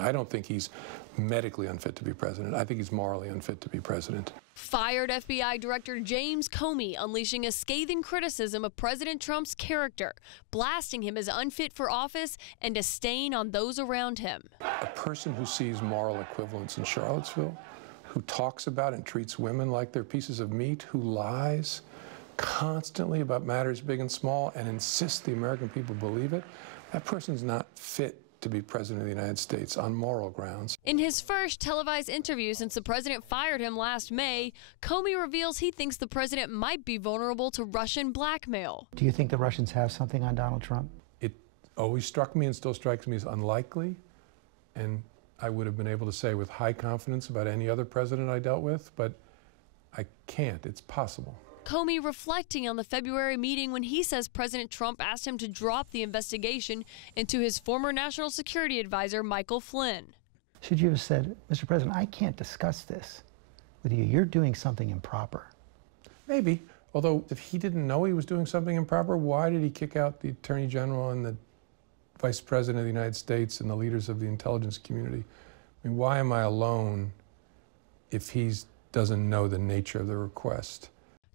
I don't think he's medically unfit to be president. I think he's morally unfit to be president. Fired FBI Director James Comey unleashing a scathing criticism of President Trump's character, blasting him as unfit for office and a stain on those around him. A person who sees moral equivalence in Charlottesville, who talks about and treats women like they're pieces of meat, who lies constantly about matters big and small and insists the American people believe it, that person's not fit to be president of the United States on moral grounds. In his first televised interview since the president fired him last May, Comey reveals he thinks the president might be vulnerable to Russian blackmail. Do you think the Russians have something on Donald Trump? It always struck me and still strikes me as unlikely, and I would have been able to say with high confidence about any other president I dealt with, but I can't. It's possible. Comey reflecting on the February meeting when he says President Trump asked him to drop the investigation into his former national security advisor, Michael Flynn. Should you have said, Mr. President, I can't discuss this with you. You're doing something improper. Maybe. Although, if he didn't know he was doing something improper, why did he kick out the Attorney General and the Vice President of the United States and the leaders of the intelligence community? I mean, why am I alone if he doesn't know the nature of the request?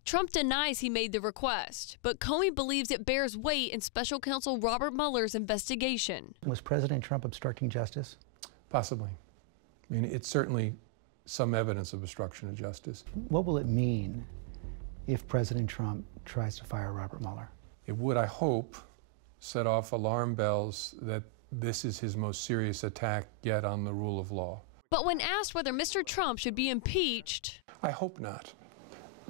Trump denies he made the request, but Comey believes it bears weight in Special Counsel Robert Mueller's investigation. Was President Trump obstructing justice? Possibly. I mean, it's certainly some evidence of obstruction of justice. What will it mean if President Trump tries to fire Robert Mueller? It would, I hope, set off alarm bells that this is his most serious attack yet on the rule of law. But when asked whether Mr. Trump should be impeached, I hope not.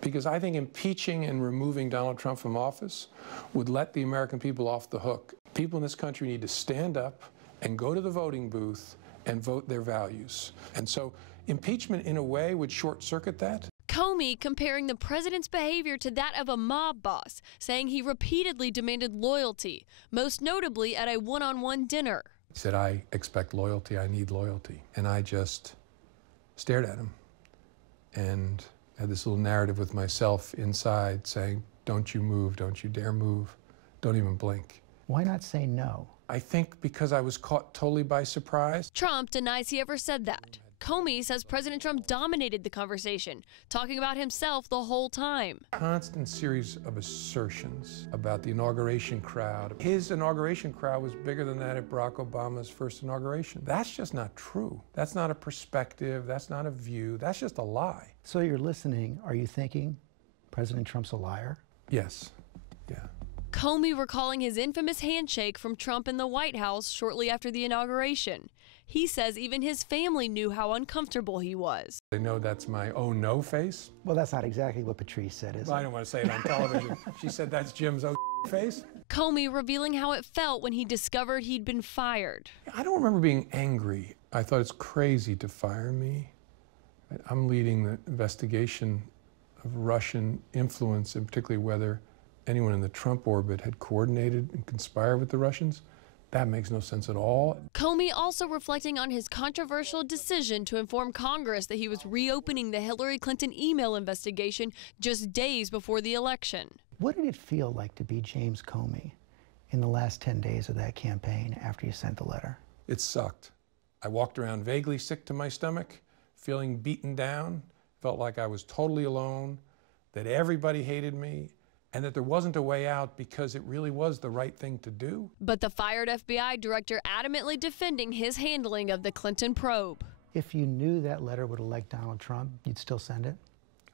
Because I think impeaching and removing Donald Trump from office would let the American people off the hook. People in this country need to stand up and go to the voting booth and vote their values. And so impeachment, in a way, would short-circuit that. Comey comparing the president's behavior to that of a mob boss, saying he repeatedly demanded loyalty, most notably at a one-on-one dinner. He said, I expect loyalty, I need loyalty. And I just stared at him and had this little narrative with myself inside saying, don't you move, don't you dare move, don't even blink. Why not say no? I think because I was caught totally by surprise. Trump denies he ever said that. Comey says President Trump dominated the conversation, talking about himself the whole time. Constant series of assertions about the inauguration crowd. His inauguration crowd was bigger than that at Barack Obama's first inauguration. That's just not true. That's not a perspective. That's not a view. That's just a lie. So you're listening. Are you thinking President Trump's a liar? Yes. Yeah. Comey recalling his infamous handshake from Trump in the White House shortly after the inauguration. He says even his family knew how uncomfortable he was. They know that's my oh no face. Well, that's not exactly what Patrice said, is it? Well, I don't want to say it on television. She said that's Jim's oh face. Comey revealing how it felt when he discovered he'd been fired. I don't remember being angry. I thought it's crazy to fire me. I'm leading the investigation of Russian influence, and particularly whether anyone in the Trump orbit had coordinated and conspired with the Russians. That makes no sense at all. Comey also reflecting on his controversial decision to inform Congress that he was reopening the Hillary Clinton email investigation just days before the election. What did it feel like to be James Comey in the last 10 days of that campaign after you sent the letter? It sucked. I walked around vaguely sick to my stomach, feeling beaten down, felt like I was totally alone, that everybody hated me, and that there wasn't a way out because it really was the right thing to do. But the fired FBI director adamantly defending his handling of the Clinton probe. If you knew that letter would elect Donald Trump, you'd still send it?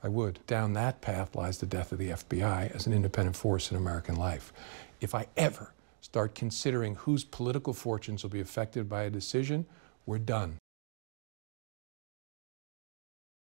I would. Down that path lies the death of the FBI as an independent force in American life. If I ever start considering whose political fortunes will be affected by a decision, we're done.